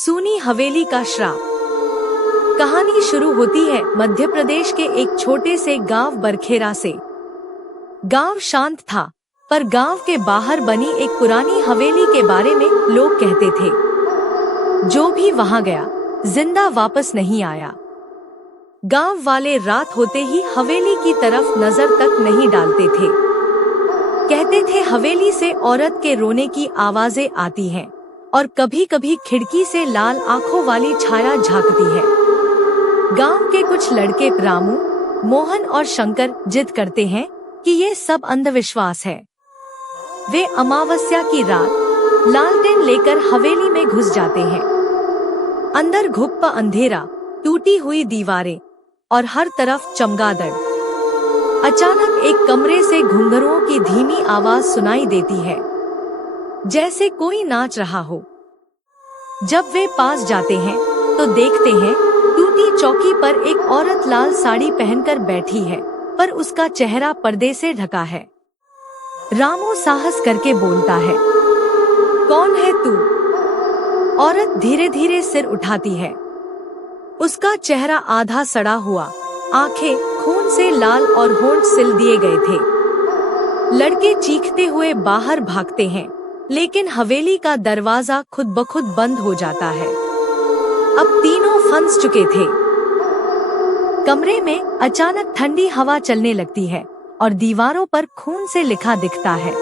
सूनी हवेली का श्राप। कहानी शुरू होती है मध्य प्रदेश के एक छोटे से गांव बरखेरा से। गांव शांत था, पर गांव के बाहर बनी एक पुरानी हवेली के बारे में लोग कहते थे, जो भी वहां गया जिंदा वापस नहीं आया। गांव वाले रात होते ही हवेली की तरफ नजर तक नहीं डालते थे। कहते थे हवेली से औरत के रोने की आवाजें आती हैं और कभी कभी खिड़की से लाल आंखों वाली छाया झांकती है। गांव के कुछ लड़के रामू, मोहन और शंकर जिद करते हैं कि ये सब अंधविश्वास है। वे अमावस्या की रात लालटेन लेकर हवेली में घुस जाते हैं। अंदर घुप्पा अंधेरा, टूटी हुई दीवारें और हर तरफ चमगादड़। अचानक एक कमरे से घुंघरुओं की धीमी आवाज सुनाई देती है, जैसे कोई नाच रहा हो। जब वे पास जाते हैं तो देखते हैं टूटी चौकी पर एक औरत लाल साड़ी पहनकर बैठी है, पर उसका चेहरा पर्दे से ढका है। रामू साहस करके बोलता है, कौन है तू? औरत धीरे धीरे सिर उठाती है। उसका चेहरा आधा सड़ा हुआ, आंखें खून से लाल और होंठ सिल दिए गए थे। लड़के चीखते हुए बाहर भागते हैं, लेकिन हवेली का दरवाजा खुद ब खुद बंद हो जाता है। अब तीनों फंस चुके थे। कमरे में अचानक ठंडी हवा चलने लगती है और दीवारों पर खून से लिखा दिखता है,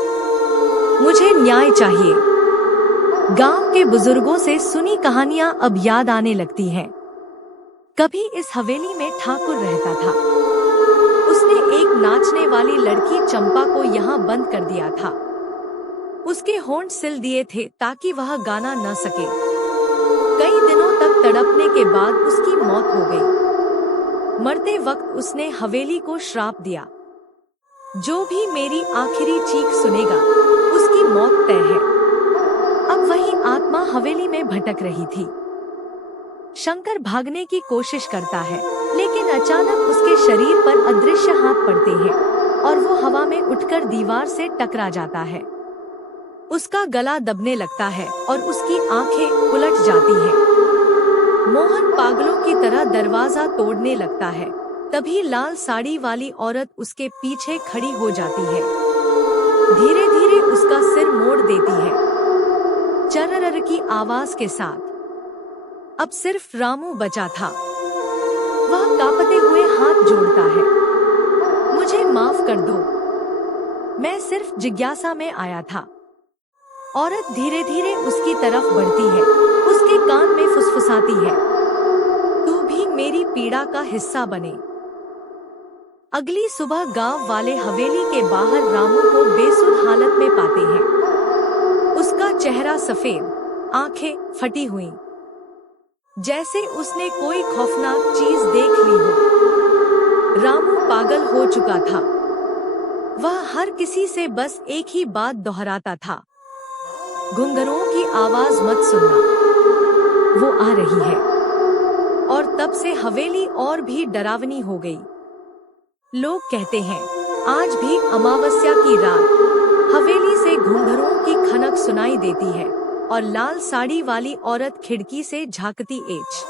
मुझे न्याय चाहिए। गांव के बुजुर्गों से सुनी कहानियां अब याद आने लगती हैं। कभी इस हवेली में ठाकुर रहता था। उसने एक नाचने वाली लड़की चंपा को यहाँ बंद कर दिया था। उसके होंठ सिल दिए थे ताकि वह गाना न सके। कई दिनों तक तड़पने के बाद उसकी मौत हो गई। मरते वक्त उसने हवेली को श्राप दिया, जो भी मेरी आखिरी चीख सुनेगा उसकी मौत तय है। अब वही आत्मा हवेली में भटक रही थी। शंकर भागने की कोशिश करता है, लेकिन अचानक उसके शरीर पर अदृश्य हाथ पड़ते हैं और वो हवा में उठकर दीवार से टकरा जाता है। उसका गला दबने लगता है और उसकी आंखें उलट जाती हैं। मोहन पागलों की तरह दरवाजा तोड़ने लगता है। तभी लाल साड़ी वाली औरत उसके पीछे खड़ी हो जाती है। धीरे धीरे उसका सिर मोड़ देती है, चरर की आवाज के साथ। अब सिर्फ रामू बचा था। वह कांपते हुए हाथ जोड़ता है, मुझे माफ कर दो, मैं सिर्फ जिज्ञासा में आया था। औरत धीरे धीरे उसकी तरफ बढ़ती है, उसके कान में फुसफुसाती है, तू भी मेरी पीड़ा का हिस्सा बने। अगली सुबह गांव वाले हवेली के बाहर रामू को बेसुध हालत में पाते हैं। उसका चेहरा सफेद, आंखें फटी हुई, जैसे उसने कोई खौफनाक चीज देख ली हो। रामू पागल हो चुका था। वह हर किसी से बस एक ही बात दोहराता था, घुंघरुओं की आवाज मत सुनना, वो आ रही है। और तब से हवेली और भी डरावनी हो गई। लोग कहते हैं, आज भी अमावस्या की रात हवेली से घुंघरुओं की खनक सुनाई देती है और लाल साड़ी वाली औरत खिड़की से झांकती एच